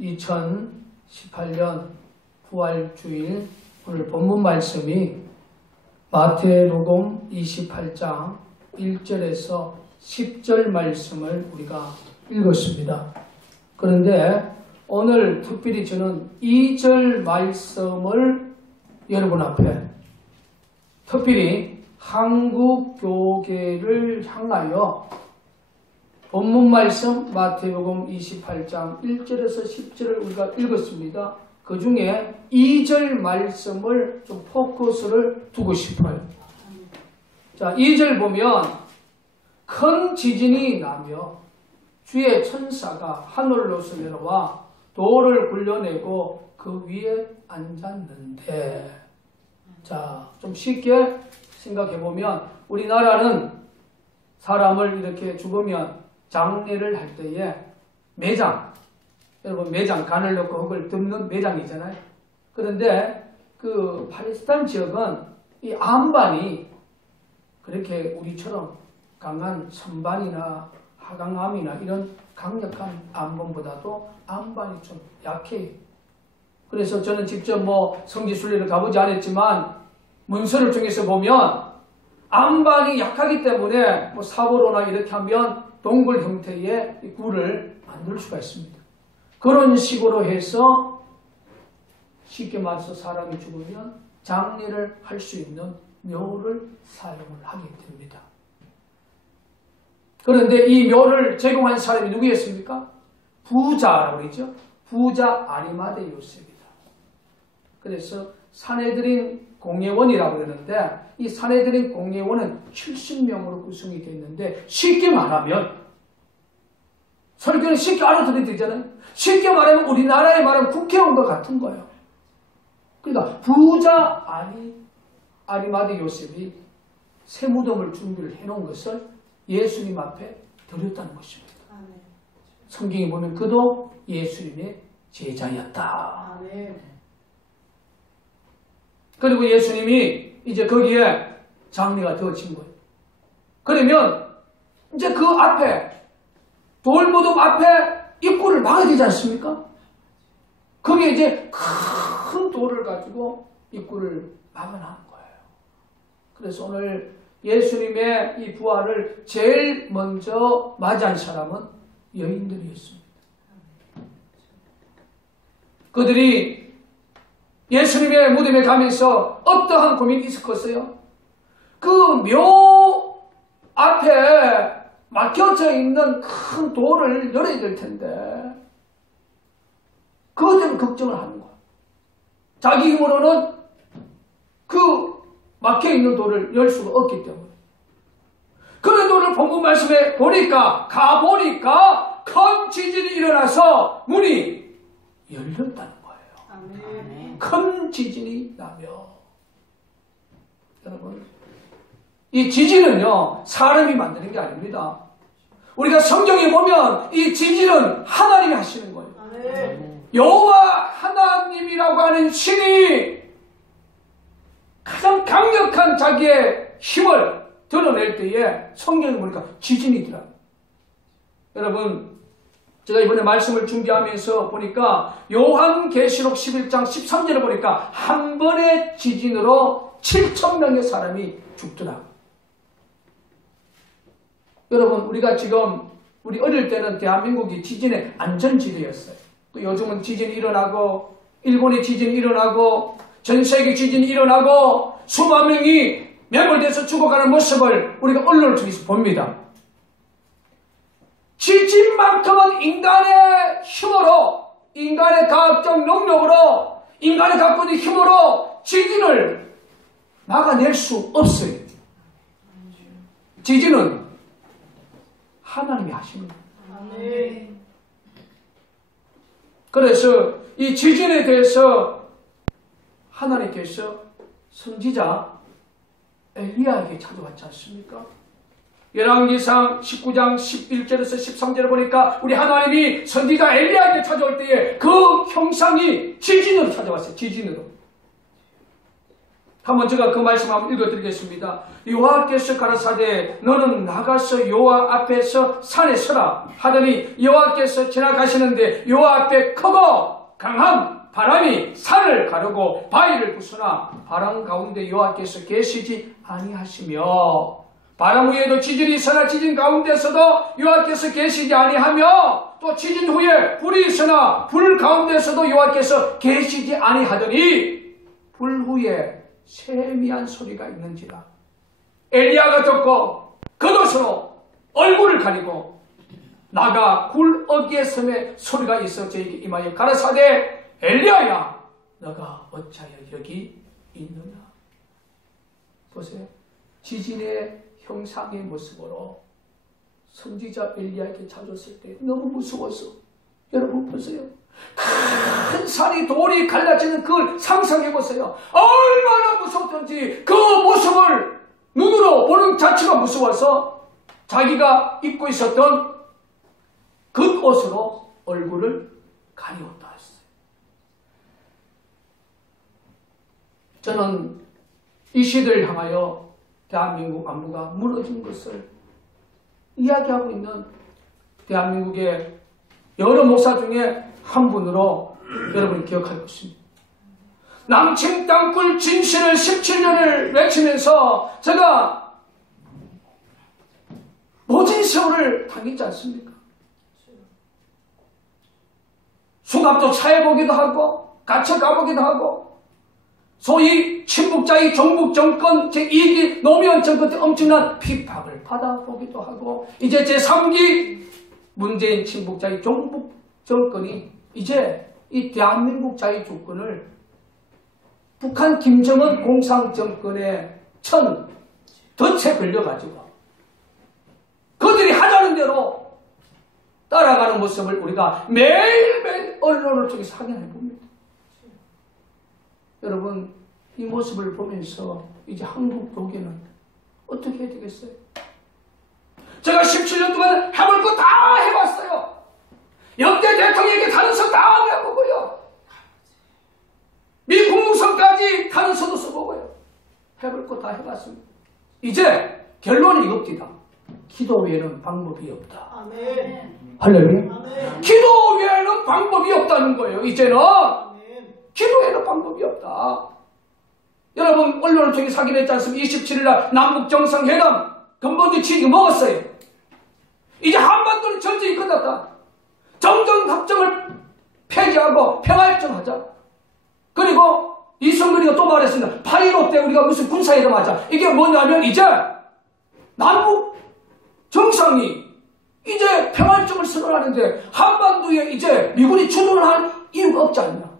2018년 부활주일 오늘 본문 말씀이 마태복음 28장 1절에서 10절 말씀을 우리가 읽었습니다. 그런데 오늘 특별히 저는 2절 말씀을 여러분 앞에 특별히 한국교계를 향하여 본문 말씀 마태복음 28장 1절에서 10절을 우리가 읽었습니다. 그 중에 2절 말씀을 좀 포커스를 두고 싶어요. 자, 2절 보면 큰 지진이 나며 주의 천사가 하늘로서 내려와 돌을 굴려내고 그 위에 앉았는데, 자, 좀 쉽게 생각해 보면 우리나라는 사람을 이렇게 죽으면 장례를 할 때에 매장, 여러분 매장 간을 넣고 흙을 덮는 매장이잖아요. 그런데 그 팔레스타인 지역은 이 암반이 그렇게 우리처럼 강한 선반이나 하강암이나 이런 강력한 암반보다도 암반이 좀 약해요. 그래서 저는 직접 뭐 성지순례를 가보지 않았지만 문서를 통해서 보면 암반이 약하기 때문에 뭐 사보로나 이렇게 하면 동굴 형태의 굴을 만들 수가 있습니다. 그런 식으로 해서 쉽게 말해서 사람이 죽으면 장례를 할 수 있는 묘를 사용을 하게 됩니다. 그런데 이 묘를 제공한 사람이 누구였습니까? 부자라고 그러죠. 부자 아리마대 요셉이다. 그래서 산헤드린 공예원이라고 그러는데 이 산헤드린 공예원은 70명으로 구성이 되어 있는데 쉽게 말하면 설교는 쉽게 알아들어야 되잖아요. 쉽게 말하면 우리나라에 말하면 국회의원과 같은 거예요. 그러니까 부자 아리마대 요셉이 새무덤을 준비를 해놓은 것을 예수님 앞에 드렸다는 것입니다. 성경에 보면 그도 예수님의 제자였다. 그리고 예수님이 이제 거기에 장례가 되어진 거예요. 그러면 이제 그 앞에 돌무덤 앞에 입구를 막아야 되지 않습니까? 거기에 이제 큰 돌을 가지고 입구를 막아놓은 거예요. 그래서 오늘 예수님의 이 부활을 제일 먼저 맞이한 사람은 여인들이었습니다. 그들이 예수님의 무덤에 가면서 어떠한 고민이 있었겠어요? 그 묘 앞에 막혀져 있는 큰 돌을 열어야 될 텐데 그것 때문에 걱정을 하는 거야. 자기 힘으로는 그 막혀있는 돌을 열 수가 없기 때문에. 그런데 오늘 본문 말씀에 가보니까 큰 지진이 일어나서 문이 열렸다는 거예요. 아멘. 큰 지진이 나며. 여러분, 이 지진은요, 사람이 만드는 게 아닙니다. 우리가 성경에 보면 이 지진은 하나님이 하시는 거예요. 여호와 하나님이라고 하는 신이 가장 강력한 자기의 힘을 드러낼 때에 성경에 보니까 지진이 있더라고요. 여러분, 제가 이번에 말씀을 준비하면서 보니까 요한계시록 11장 13절을 보니까 한 번의 지진으로 7,000명의 사람이 죽더라고요. 여러분, 우리가 지금 우리 어릴 때는 대한민국이 지진의 안전지대였어요. 또 요즘은 지진이 일어나고 일본의 지진이 일어나고 전 세계 지진이 일어나고 수만 명이 매몰돼서 죽어가는 모습을 우리가 언론을 통해서 봅니다. 지진만큼은 인간의 힘으로, 인간의 과학적 능력으로, 인간이 갖고 있는 힘으로 지진을 막아낼 수 없어요. 지진은 하나님이 하십니다. 그래서 이 지진에 대해서 하나님께서 선지자 엘리야에게 찾아왔지 않습니까? 열왕기상 19장 11절에서 13절을 보니까 우리 하나님이 선지자 엘리야에게 찾아올 때에 그 형상이 지진으로 찾아왔어요. 지진으로. 한번 제가 그 말씀 한번 읽어드리겠습니다. 여호와께서 가라사대 너는 나가서 여호와 앞에서 산에 서라 하더니 여호와께서 지나가시는데 여호와 앞에 크고 강한 바람이 산을 가르고 바위를 부수나 바람 가운데 여호와께서 계시지 아니하시며 바람 후에도 지진이 있으나 지진 가운데서도 여호와께서 계시지 아니하며 또 지진 후에 불이 있으나 불 가운데서도 여호와께서 계시지 아니하더니 불 후에 세미한 소리가 있는지라. 엘리야가 듣고 겉옷으로 얼굴을 가리고 나가 굴어기의 섬에 소리가 있어 저에게 임하여 가라사대 엘리야야 너가 어찌하여 여기 있느냐. 보세요. 지진의 형상의 모습으로 선지자 엘리야에게 찾았을 때 너무 무서웠어. 여러분 보세요. 큰 산이 돌이 갈라지는 그걸 상상해보세요. 얼마나 무섭던지 그 모습을 눈으로 보는 자체가 무서워서 자기가 입고 있었던 겉옷으로 얼굴을 가리웠다 했어요. 저는 이 시대를 향하여 대한민국 안보가 무너진 것을 이야기하고 있는 대한민국의 여러 목사 중에 한 분으로 여러분이 기억할 것입니다. 남침 땅굴 진실을 17년을 외치면서 제가 모진 세월을 당했지 않습니까? 수갑도 차해보기도 하고 갇혀 가보기도 하고 소위 친북자의 종북 정권 제2기 노무현 정권 때 엄청난 핍박을 받아보기도 하고 이제 제3기 문재인 친북자의 종북 정권이 이제 이 대한민국 자유주권을 북한 김정은 공산정권의 덫에 걸려가지고 그들이 하자는 대로 따라가는 모습을 우리가 매일매일 언론을 통해서 확인해 봅니다. 여러분 이 모습을 보면서 이제 한국 교계는 어떻게 해야 되겠어요? 제가 17년 동안 해볼 거 다 해봤어요. 역대 대통령에게 탄원서 다 해보고요. 미 국무성까지 탄원서도 써보고요. 해볼 거 다 해봤습니다. 이제 결론이 이겁니다. 기도 외에는 방법이 없다. 아멘. 할렐루야. 아멘. 기도 외에는 방법이 없다는 거예요. 이제는 아멘. 기도 외에는 방법이 없다. 여러분 언론을 통해 확인했지 않습니까? 27일날 남북 정상회담 근본적 취지 먹었어요. 이제 한반도는 전쟁이 끝났다. 정전협정을 폐지하고 평화협정하자. 그리고 이성근이가 또 말했습니다. 8.15 때 우리가 무슨 군사회담 하자. 이게 뭐냐면 이제 남북 정상이 이제 평화협정을 선언하는데 한반도에 이제 미군이 주둔을 할 이유가 없지 않냐.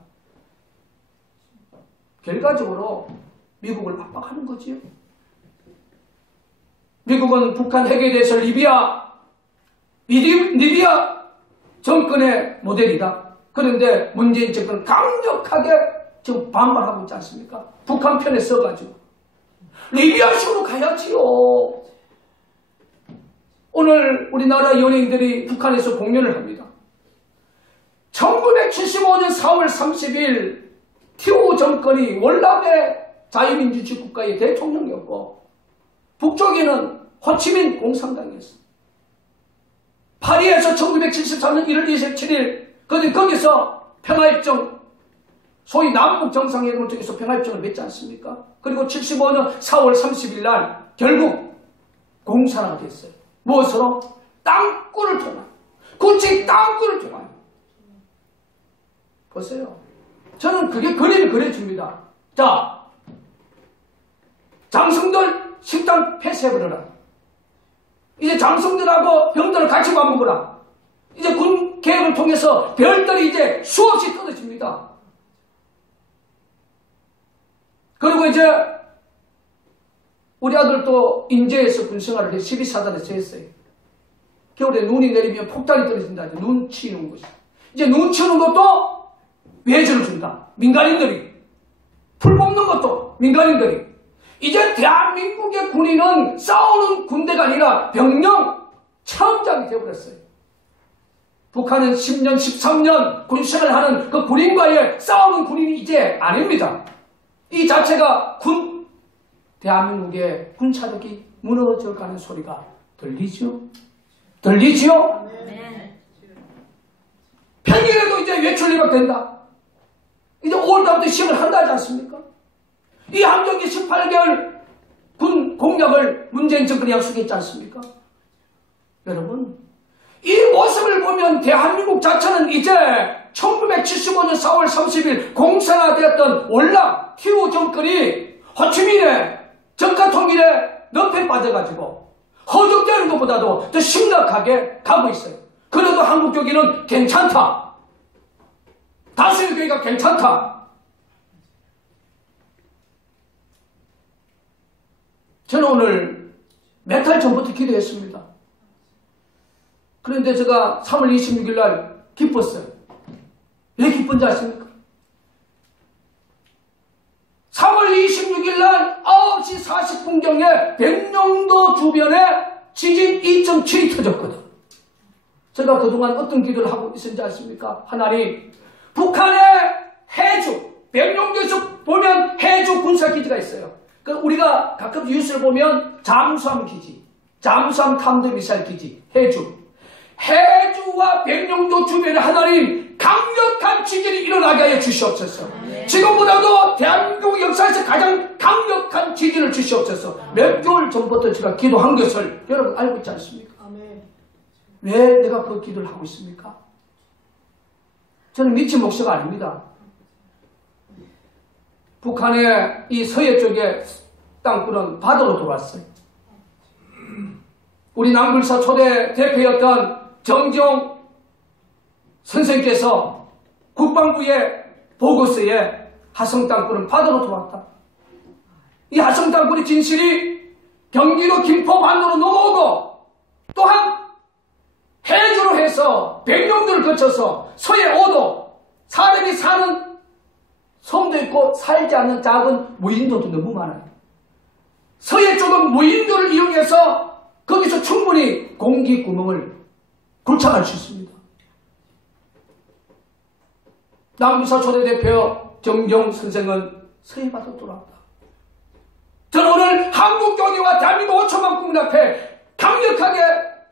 결과적으로 미국을 압박하는 거지요. 미국은 북한 핵에 대해서 리비아 정권의 모델이다. 그런데 문재인 정권은 강력하게 지금 반발하고 있지 않습니까? 북한 편에 서가지고. 리비아식으로 가야지요. 오늘 우리나라 연예인들이 북한에서 공연을 합니다. 1975년 4월 30일 티오 정권이 월남의 자유민주주의 국가의 대통령이었고 북쪽에는 호치민 공산당이었습니다. 파리에서 1973년 1월 27일 거기서 평화협정 소위 남북 정상회담을 통해서 평화협정을 맺지 않습니까? 그리고 75년 4월 30일 날 결국 공산화가 됐어요. 무엇으로? 땅굴을 통한 구치 땅굴을 통한. 보세요. 저는 그게 그림이 그려집니다. 자, 장성들 식당 폐쇄해버려라. 이제 장성들하고 병들을 같이 밥 먹어라. 이제 군 개혁을 통해서 별들이 이제 수없이 떨어집니다. 그리고 이제 우리 아들도 인제에서 군생활을 해 12사단에서 했어요. 겨울에 눈이 내리면 폭탄이 떨어진다. 눈 치우는 것이. 이제 눈 치우는 것도 외전을 준다. 민간인들이. 풀 뽑는 것도 민간인들이. 이제 대한민국의 군인은 싸우는 군대가 아니라 병영 차원장이 되어버렸어요. 북한은 10년, 13년 군생활을 하는 그 군인과의 싸우는 군인이 이제 아닙니다. 이 자체가 군 대한민국의 군사력이 무너져가는 소리가 들리죠? 들리죠? 평일에도 이제 외출리가 된다. 이제 5월달부터 시험을 한다 하지 않습니까? 이 함정기 18개월 군 공약을 문재인 정권이 약속했지 않습니까? 여러분, 이 모습을 보면 대한민국 자체는 이제 1975년 4월 30일 공산화되었던 월남 티오 정권이 호치민의 정가 통일에 늪에 빠져가지고 허덕대는 것보다도 더 심각하게 가고 있어요. 그래도 한국 교회는 괜찮다. 다수의 교회가 괜찮다. 저는 오늘 몇 달 전부터 기도했습니다. 그런데 제가 3월 26일 날 기뻤어요. 왜 기쁜지 아십니까? 3월 26일 날 9시 40분경에 백령도 주변에 지진 2.7이 터졌거든. 제가 그동안 어떤 기도를 하고 있었는지 아십니까? 하나님, 북한의 해주, 백령도에서 보면 해주 군사기지가 있어요. 우리가 가끔 뉴스를 보면 잠수함 기지, 잠수함 탄도미사일 기지, 해주와 백령도 주변에 하나님 강력한 지진이 일어나게 하여 주시옵소서. 지금보다도 대한민국 역사에서 가장 강력한 지진을 주시옵소서. 몇 개월 전부터 제가 기도한 것을 여러분 알고 있지 않습니까? 왜 내가 그 기도를 하고 있습니까? 저는 미친 목사가 아닙니다. 북한의 이 서해 쪽에 땅굴은 바다로 들어왔어요. 우리 남불사 초대 대표였던 정지용 선생께서 국방부의 보고서에 하성 땅굴은 바다로 들어왔다. 이 하성 땅굴의 진실이 경기도 김포 반도로 넘어오고 또한 해주로 해서 백령도를 거쳐서 서해 5도 사람이 사는 섬도 있고 살지 않는 작은 무인도도 너무 많아요. 서해 쪽은 무인도를 이용해서 거기서 충분히 공기 구멍을 굴착할 수 있습니다. 남부사 초대대표 정경 선생은 서해바다로 돌아왔다. 저는 오늘 한국 교회와 대한민국 5천만 국민 앞에 강력하게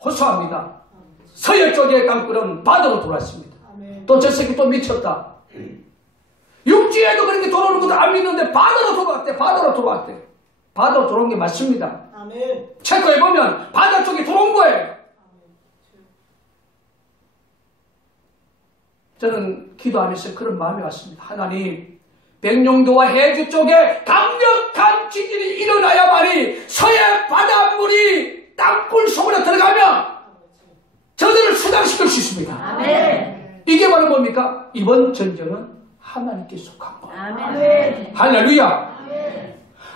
호소합니다. 서해 쪽의 땅굴은 바다로 돌아왔습니다. 또 저 새끼 또 미쳤다. 육지에도 그렇게 돌아오는 것도 안 믿는데 바다로 돌아왔대. 바다로 돌아온 게 맞습니다. 체크해보면 바다 쪽에 들어온 거예요. 저는 기도하면서 그런 마음이 왔습니다. 하나님, 백령도와 해주 쪽에 강력한 지진이 일어나야만이 서해 바닷물이 땅굴 속으로 들어가면 저들을 수장시킬 수 있습니다. 아멘. 이게 바로 뭡니까? 이번 전쟁은 하나님께 속한 거예요. 아멘. 할렐루야.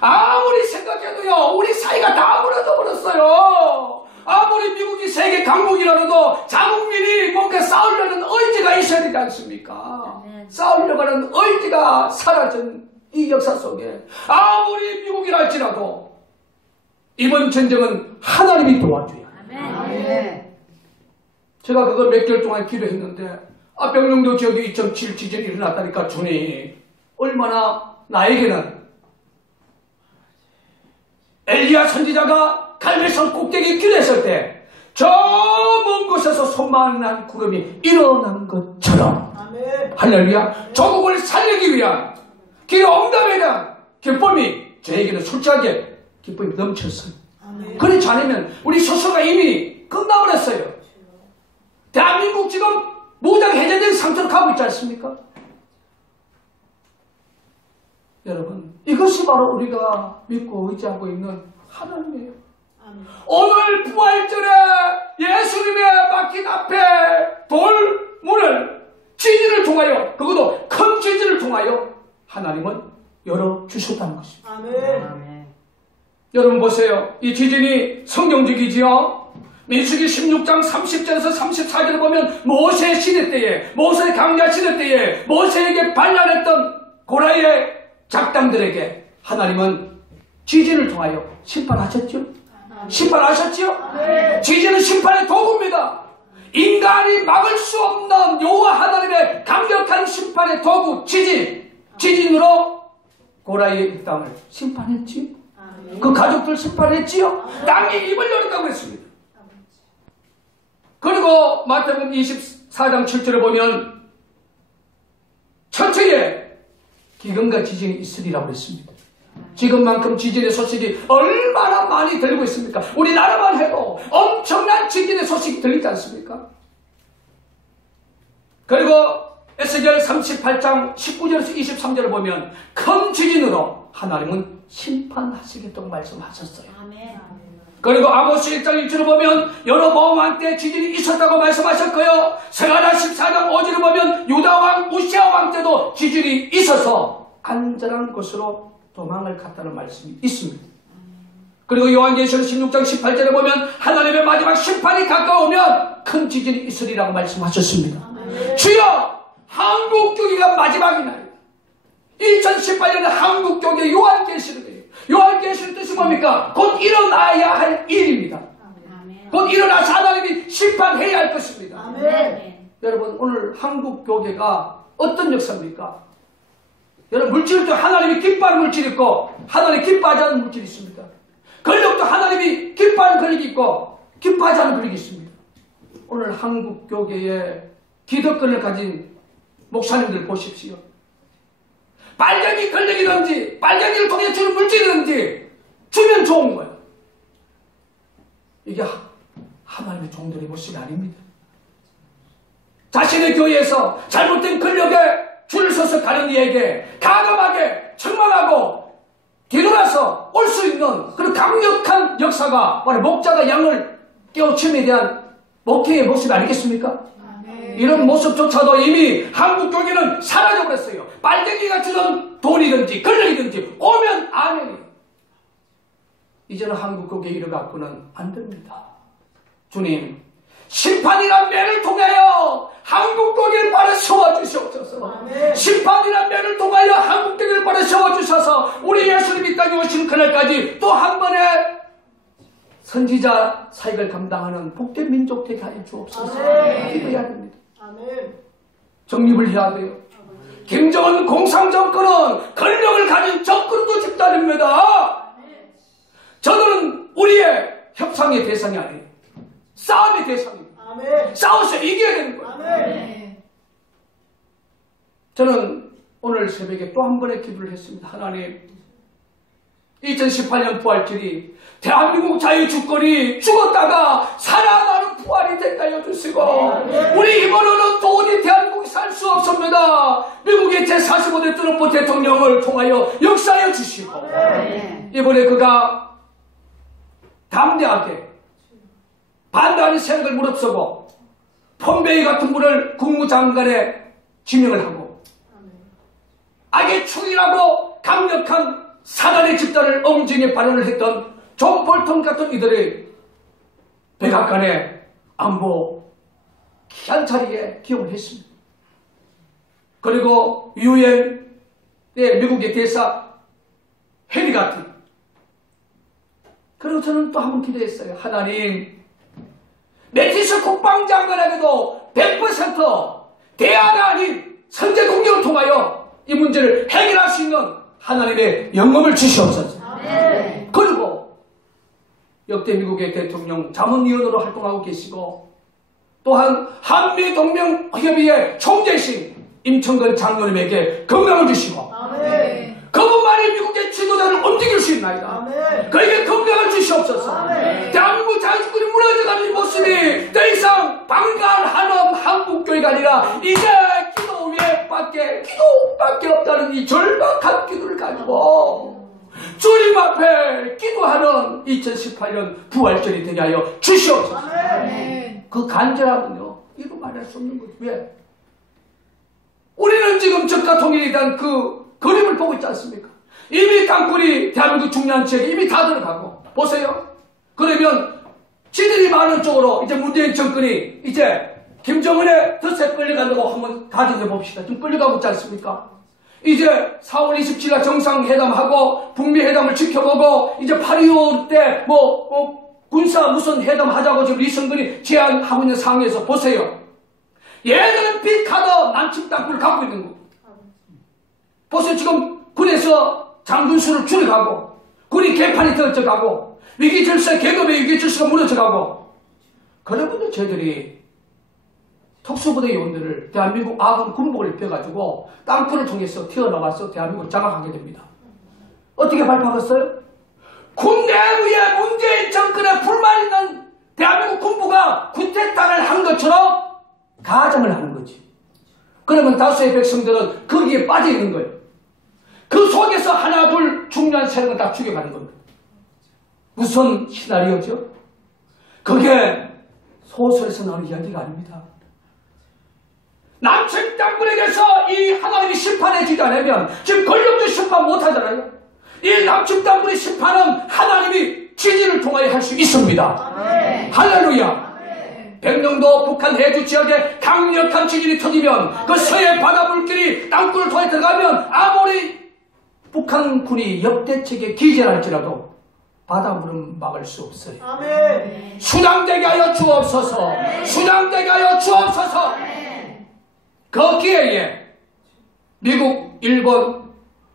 아무리 생각해도요, 우리 사이가 다 무너져 버렸어요. 아무리 미국이 세계 강국이라도 자국민이 뭔가 싸우려는 의지가 있어야 되지 않습니까? 싸우려고 하는 의지가 사라진 이 역사 속에 아무리 미국이라 할지라도 이번 전쟁은 하나님이 도와줘야 해요. 제가 그걸 몇 개월 동안 기도했는데 백령도 지역에 2.7 지진이 일어났다니까 주님, 얼마나 나에게는 엘리야 선지자가 갈멜산 꼭대기 기도했을 때 저 먼 곳에서 소만한 구름이 일어난 것처럼 할렐루야, 조국을 살리기 위한 기도 응답에 대한 기쁨이 저에게는 솔직하게 기쁨이 넘쳤어요. 그렇지 않으면 우리 스스로가 이미 끝나버렸어요. 대한민국 지금 무장 해제된 상태로 가고 있지 않습니까? 여러분, 이것이 바로 우리가 믿고 의지하고 있는 하나님이에요. 오늘 부활절에 예수님의 박힌 앞에 돌문을 지진을 통하여, 그것도 큰 지진을 통하여 하나님은 열어주셨다는 것입니다. 아멘. 여러분 보세요. 이 지진이 성경적이지요. 민수기 16장 30절에서 34절을 보면 모세 시대 때에, 모세 강자 시대 때에 모세에게 반란했던 고라의 작당들에게 하나님은 지진을 통하여 심판하셨죠? 심판하셨죠? 지진은 심판의 도구입니다. 인간이 막을 수 없는 여호와 하나님의 강력한 심판의 도구 지진으로 고라의 땅을 심판했지. 그 가족들 심판했지요. 땅이 입을 열었다고 했습니다. 그리고 마태복음 24장 7절에 보면 천체에 기근과 지진이 있으리라고 했습니다. 지금만큼 지진의 소식이 얼마나 많이 들리고 있습니까? 우리나라만 해도 엄청난 지진의 소식이 들리지 않습니까? 그리고 에스겔 38장 19절에서 23절을 보면 큰 지진으로 하나님은 심판하시겠다고 말씀하셨어요. 그리고 아모스 1장 1절을 보면 여로보암 때 지진이 있었다고 말씀하셨고요. 스가랴 14장 5절을 보면 유다왕 우시아 왕 때도 지진이 있어서 안전한 곳으로 도망을 갔다는 말씀이 있습니다. 그리고 요한계시록 16장 18절에 보면 하나님의 마지막 심판이 가까우면 큰 지진이 있으리라고 말씀하셨습니다. 주여, 한국교회가 마지막이 나요. 2018년에 한국교회 요한계시록이에요. 요한계시록 뜻이 뭡니까? 곧 일어나야 할 일입니다. 곧 일어나서 하나님이 심판해야 할 것입니다. 여러분, 오늘 한국교회가 어떤 역사입니까? 여러분, 물질도 하나님이 기뻐하는 물질이 있고 하나님이 기뻐하지 않는 물질이 있습니다. 권력도 하나님이 기뻐하는 권력이 있고 기뻐하지 않는 권력이 있습니다. 오늘 한국교회에 기득권을 가진 목사님들 보십시오. 빨갱이 권력이든지 빨갱이를 통해 주는 물질이든지 주면 좋은 거예요. 이게 하나님의 종들의 모습이 아닙니다. 자신의 교회에서 잘못된 권력에 줄을 서서 가는 이에게 가감하게 책망하고 뒤돌아서 올 수 있는 그런 강력한 역사가 바로 목자가 양을 깨우침에 대한 목회의 모습이 아니겠습니까? 이런 모습조차도 이미 한국 교회는 사라져버렸어요. 빨갱이가 주는 돈이든지 권력이든지 오면 아멘이에요. 이제는 한국 교회에 이르갖고는 안 됩니다. 주님, 심판이란 매를 통하여 한국 교회를 바로 세워주시옵소서. 심판이란 매를 통하여 한국 교회를 바로 세워주셔서 우리 예수님이 땅에 오신 그날까지 또 한 번의 선지자 사역을 감당하는 복된 민족 되게 하여 주옵소서. 기도해야 됩니다. 정립을 해야 돼요. 김정은 공산정권은 권력을 가진 정권도 집단입니다. 저는 우리의 협상의 대상이 아니에요. 싸움의 대상입니다. 싸워서 이겨야 되는 거예요. 저는 오늘 새벽에 또 한 번의 기도를 했습니다. 하나님, 2018년 부활절이 대한민국 자유주권이 죽었다가 살아나는 부활이 되게 하여 주시고 우리 힘으로는 도저히 대한민국이 살 수 없습니다. 미국의 제45대 트럼프 대통령을 통하여 역사하여 주시고 이번에 그가 담대하게 반대하는 생각을 무릅쓰고 폼베이 같은 분을 국무장관에 지명을 하고 악의 충이라고 강력한 사단의 집단을 엉뚱히 발언을 했던 존 볼턴 같은 이들의 백악관의 안보 귀한 자리에 기용을 했습니다. 그리고 유엔의 미국의 대사 해리 같은. 그리고 저는 또 한 번 기도했어요. 하나님, 매티스 국방장관에게도 100% 대화가 아닌 선제 공격을 통하여 이 문제를 해결할 수 있는 하나님의 영감을 주시옵소서. 그리고 역대 미국의 대통령 자문위원으로 활동하고 계시고 또한 한미동맹협의회 총재신 임청근 장로님에게 건강을 주시고 그분만이 미국의 지도자를 움직일 수 있나이다. 그에게 건강을 주시옵소서. 대한민국 자유주권이 무너져가는 이 모습이 더 이상 방관하는 한국교회가 아니라 이제 기도밖에 없다는 이 절박한 기도를 가지고 주님 앞에 기도하는 2018년 부활절이 되게 하여 주시옵소서. 그 간절함은요, 이루 말할 수 없는 거죠. 왜? 우리는 지금 적과 통일에 대한 그 그림을 보고 있지 않습니까? 이미 땅굴이 대한민국 중요한 지역에 이미 다 들어가고 보세요. 그러면 지들이 많은 쪽으로 이제 문재인 정권이 이제 김정은의 덫에 끌려간다고 한번 가정해 봅시다. 좀 끌려가고 있지 않습니까? 이제 4월 27일 정상회담하고 북미회담을 지켜보고 이제 8.25 때 군사 무슨 회담 하자고 지금 이성근이 제안하고 있는 상황에서 보세요. 얘들은 빅하더 남측 땅굴을 갖고 있는 거. 보세요. 지금 군에서 장군수를 줄여가고 군이 개판이 터져가고 위기 질서, 계급의 위기 질서가 무너져가고 그러면서 저희들이 특수부대 요원들을 대한민국 아군 군복을 입혀가지고 땅굴을 통해서 튀어나와서 대한민국을 장악하게 됩니다. 어떻게 발표하겠어요? 군내부의 문재인 정권에 불만 있는 대한민국 군부가 쿠데타를 한 것처럼 가정을 하는 거지. 그러면 다수의 백성들은 거기에 빠져 있는 거예요. 그 속에서 하나 둘 중요한 세력을 다 죽여가는 겁니다. 무슨 시나리오죠? 그게 소설에서 나오는 이야기가 아닙니다. 남측 땅굴에 대해서 이 하나님이 심판해 주지 않으면 지금 권력도 심판 못하잖아요. 이 남측 땅굴의 심판은 하나님이 지진을 통하여 할 수 있습니다. 할렐루야. 백령도 북한 해주 지역에 강력한 지진이 터지면 그 서해 바다 물길이 땅굴을 통해 들어가면 아무리 북한군이 역대책에 기절할지라도 바닷물은 막을 수 없어요. 수당되게 하여 주옵소서. 수당되게 하여 주옵소서. 그 기회에 미국, 일본,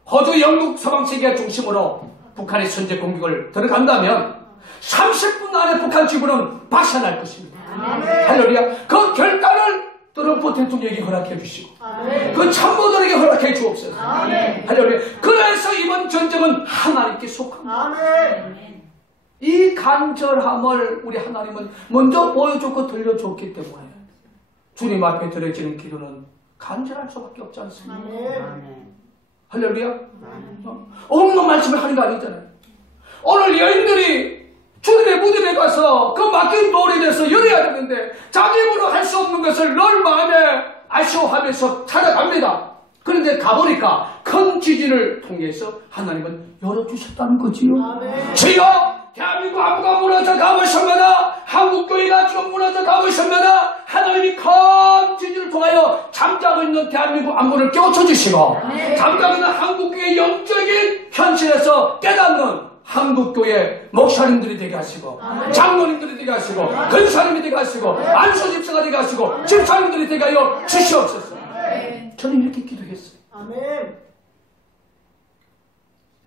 호주, 영국, 서방세계 중심으로 북한의 선제 공격을 들어간다면 30분 안에 북한 지구는 박살날 것입니다. 할렐루야. 그 결과를 트럼프 대통령이 허락해 주시고 그 참모들에게 허락해 주옵소서. 할렐루야. 그래서 이번 전쟁은 하나님께 속합니다. 이 간절함을 우리 하나님은 먼저 보여줬고 들려줬기 때문에 주님 앞에 드려지는 기도는 간절할 수밖에 없지 않습니까? 할렐루야. 없는 말씀을 하는 거 아니잖아요. 오늘 여인들이 주님의 무덤에 가서 그 맡긴 돌에 대해서 열어야 되는데 자기 힘으로 할 수 없는 것을 늘 마음에 아쉬워하면서 찾아갑니다. 그런데 가보니까 큰 지진을 통해서 하나님은 열어주셨다는 거지요. 주여, 대한민국 안보가 무너져 가고 있습니다. 한국교회가 지금 무너져 가고 있습니다. 하나님이 큰 지진을 통하여 잠자고 있는 대한민국 안보를 깨우쳐주시고 잠자고 있는 한국교회의 영적인 현실에서 깨닫는 한국교회 목사님들이 되게 하시고 장로님들이 되게 하시고 근사님이 되게 하시고 안수집사가 되게 하시고 집사님들이 되게 하여 주시옵소서. 저는 이렇게 기도했어요.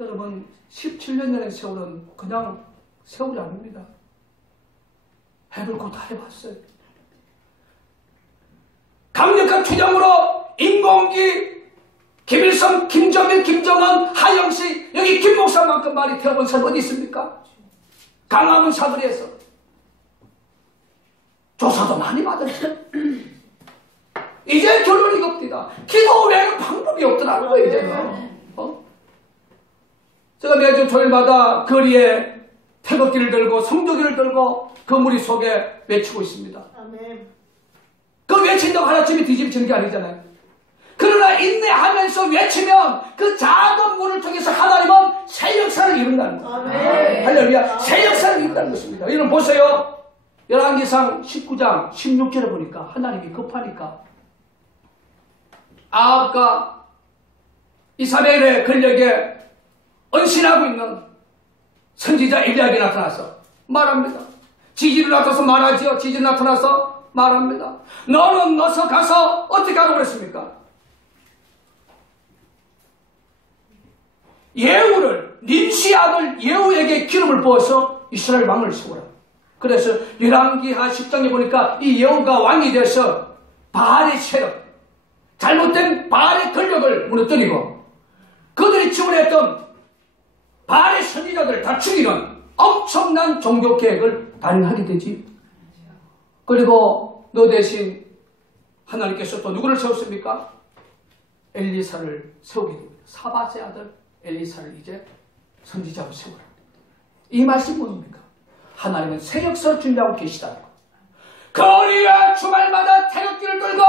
여러분 17년 전의 세월은 그냥 세월이 아닙니다. 해볼 거 다 해봤어요. 강력한 투쟁으로 인공기 김일성, 김정일, 김정은, 하영식, 여기 김 목사만큼 말이 태워본 사람 어디 있습니까? 강화문 사거리에서 조사도 많이 받았죠. 이제 결론이 겁니다. 기도 외에는 방법이 없더라는 거예요, 이제는. 제가 매주 토요일마다 거리에 태극기를 들고 성조기를 들고 그 무리 속에 외치고 있습니다. 그 외친다고 하나쯤이 뒤집히는 게 아니잖아요. 그러나 인내하면서 외치면 그 작은 문을 통해서 하나님은 새 역사를 이룬다는 거예요. 할렐루야. 새 역사를 이룬다는 것입니다. 여러분 보세요. 열왕기상 19장 16절에 보니까 하나님이 급하니까 아합과 이사벨의 권력에 언신하고 있는 선지자 엘리야가 나타나서 말합니다. 지진이 나타나서 말하지요. 지진이 나타나서 말합니다. 너는 어서 가서 어떻게 하라고 그랬습니까? 예후를 님시 아들 예후에게 기름을 부어서 이스라엘 왕을 세우라. 그래서 열왕기하 10장에 보니까 이 예후가 왕이 돼서 바알의 세력, 잘못된 바알의 권력을 무너뜨리고 그들이 지원했던 바알의 선지자들을 다 죽이는 엄청난 종교 계획을 단행하게 되지. 그리고 너 대신 하나님께서 또 누구를 세웠습니까? 엘리사를 세우게 됩니다. 사밧의 아들 엘리사를 이제 선지자로 세우라. 이 말씀이 뭡니까? 하나님은 새 역사를 준비하고 계시다는 것. 거리에 주말마다 태극기를 들고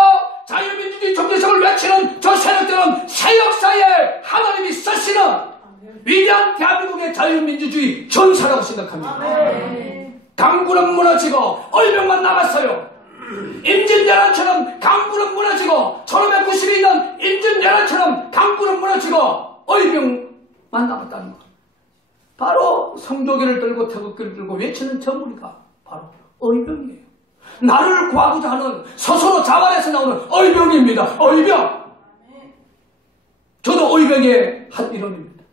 자유민주주의 종교성을 외치는 저 세력들은 새 역사에 하나님이 쓰시는 위대한 대한민국의 자유민주주의 전사라고 생각합니다. 강군은 무너지고 얼병만 남았어요. 임진왜란처럼 강군은 무너지고 1592년 임진왜란처럼 강군은 무너지고 얼병만 남았다는 것. 바로 성조기를 들고 태극기를 들고 외치는 저 무리가 바로 의병이에요. 나를 구하고자 하는 스스로 자발해서 나오는 의병입니다. 의병. 저도 의병의 한 일원입니다.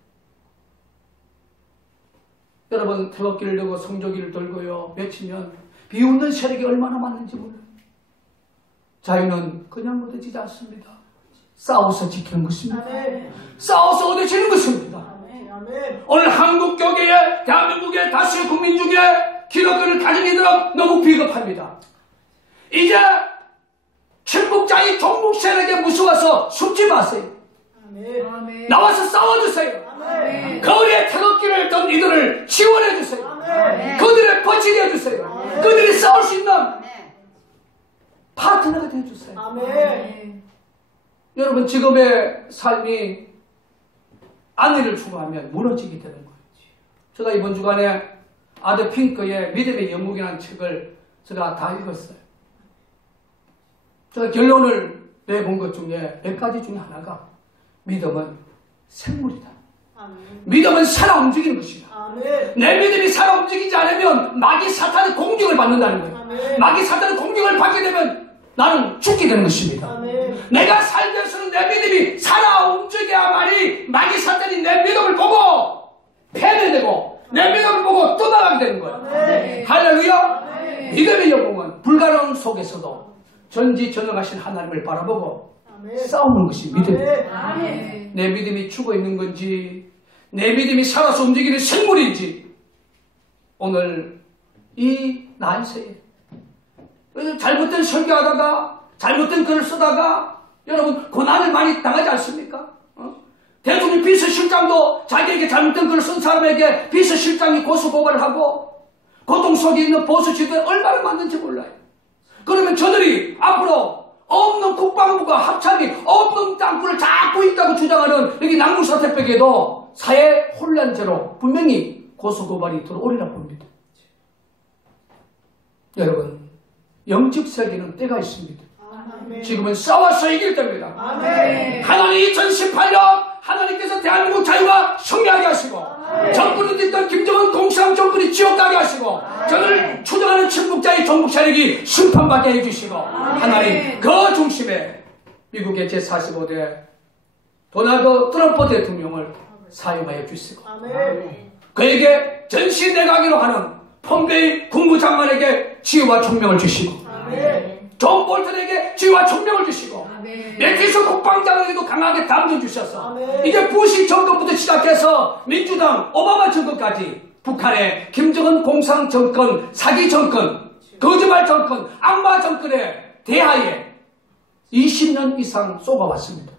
여러분 태극기를 들고 성조기를 들고요 외치면 비웃는 세력이 얼마나 많은지 몰라요. 자유는 그냥 얻어지지 않습니다. 싸워서 지키는 것입니다. 싸워서 얻어지는 것입니다. 오늘 한국 교계에 대한민국의 다수의 국민 중에 기독교를 가진 이들은 너무 비겁합니다. 이제 친북자의 종북 세력에 무서워서 숨지 마세요. 나와서 싸워주세요. 그들의 태극기를 든 이들을 지원해주세요. 그들의 버티게 해주세요. 그들이 싸울 수 있는 파트너가 되어주세요. 여러분 지금의 삶이 안위를 추구하면 무너지게 되는 거예요. 제가 이번 주간에 아드 핑크의 믿음의 영국이라는 책을 제가 다 읽었어요. 제가 결론을 내본 것 중에 몇 가지 중에 하나가 믿음은 생물이다. 믿음은 살아 움직이는 것이다. 내 믿음이 살아 움직이지 않으면 마귀 사탄의 공격을 받는다는 거예요. 마귀 사탄의 공격을 받게 되면 나는 죽게 되는 것입니다. 내가 살기 위해서는 내 믿음이 살아 움직여야만이 마귀 사탄이 내 믿음을 보고 패배되고 내 믿음을 보고 떠나가게 되는 거예요. 할렐루야. 믿음의 영웅은 불가능 속에서도 전지전능하신 하나님을 바라보고 싸우는 것이 믿음입니다. 내 믿음이 죽어 있는 건지 내 믿음이 살아서 움직이는 생물인지 오늘 이 난세에 잘못된 설교하다가 잘못된 글을 쓰다가 여러분 고난을 많이 당하지 않습니까? 대통령 비서실장도 자기에게 잘못된 글을 쓴 사람에게 비서실장이 고소고발을 하고 고통 속에 있는 보수 지도에 얼마나 많은지 몰라요. 그러면 저들이 앞으로 없는 국방부가 합참이 없는 땅굴을 잡고 있다고 주장하는 여기 남궁사태백에도 사회 혼란죄로 분명히 고소고발이 들어오리라 봅니다. 여러분 영적 세계는 때가 있습니다. 지금은 싸워서 이길 때입니다. 하나님 2018년 하나님께서 대한민국 자유가 승리하게 하시고 정권을 딛던 김정은 공산 정권이 지옥 가게 하시고 저를 추종하는 친북자의 종북 세력이 심판받게 해주시고 하나님 그 중심에 미국의 제45대 도널드 트럼프 대통령을 사용하여 주시고 그에게 전시 내가기로 하는 폼베이 국무장관에게 지혜와 총명을 주시고 존 볼턴에게 지혜와 총명을 주시고 매티스 국방장관에게도 강하게 담겨 주셔서 이제 부시 정권부터 시작해서 민주당 오바마 정권까지 북한의 김정은 공산 정권, 사기 정권, 거짓말 정권, 악마 정권의 대하에 20년 이상 쏘아왔습니다.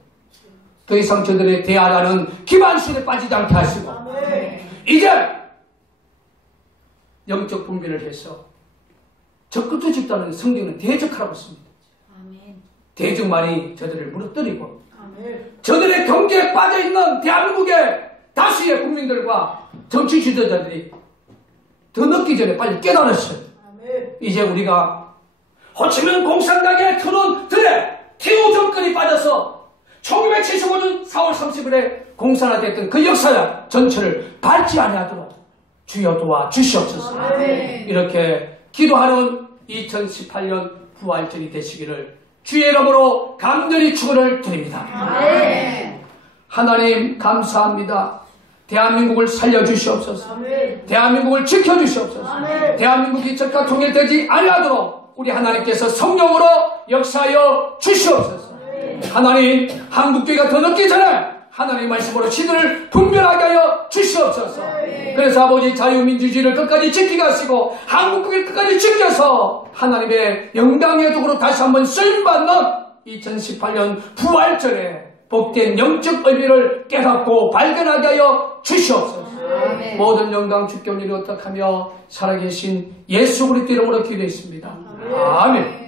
더 이상 저들의 대하라는 기반술에 빠지지 않게 하시고 이제 영적 분별을 해서 적극적 집단은 성경은 대적하라고 했습니다. 대적만이 저들을 무너뜨리고 저들의 경계에 빠져있는 대한민국의 다수의 국민들과 정치 지도자들이 더 늦기 전에 빨리 깨달았어요. 이제 우리가 호치민 공산당의 터놓은 들에 티우 정권이 빠져서 1975년 4월 30일에 공산화됐던 그 역사 전체를 밟지 아니하도록 주여 도와 주시옵소서. 이렇게 기도하는 2018년 부활절이 되시기를 주의 이름으로 간절히 축원을 드립니다. 하나님 감사합니다. 대한민국을 살려주시옵소서. 대한민국을 지켜주시옵소서. 대한민국이 적과 통일되지 아니하도록 우리 하나님께서 성령으로 역사하여 주시옵소서. 하나님 한국교회가 더 늦기 전에 하나님의 말씀으로 신을 분별하게 하여 주시옵소서. 그래서 아버지 자유민주주의를 끝까지 지키게 하시고 한국국을 끝까지 지켜서 하나님의 영광의 도구로 다시 한번 쓰임받는 2018년 부활절에 복된 영적 의미를 깨닫고 발견하게 하여 주시옵소서. 모든 영광 주께 올리려 어떡하며 살아계신 예수 그리스도 이름으로 기도했습니다. 아멘.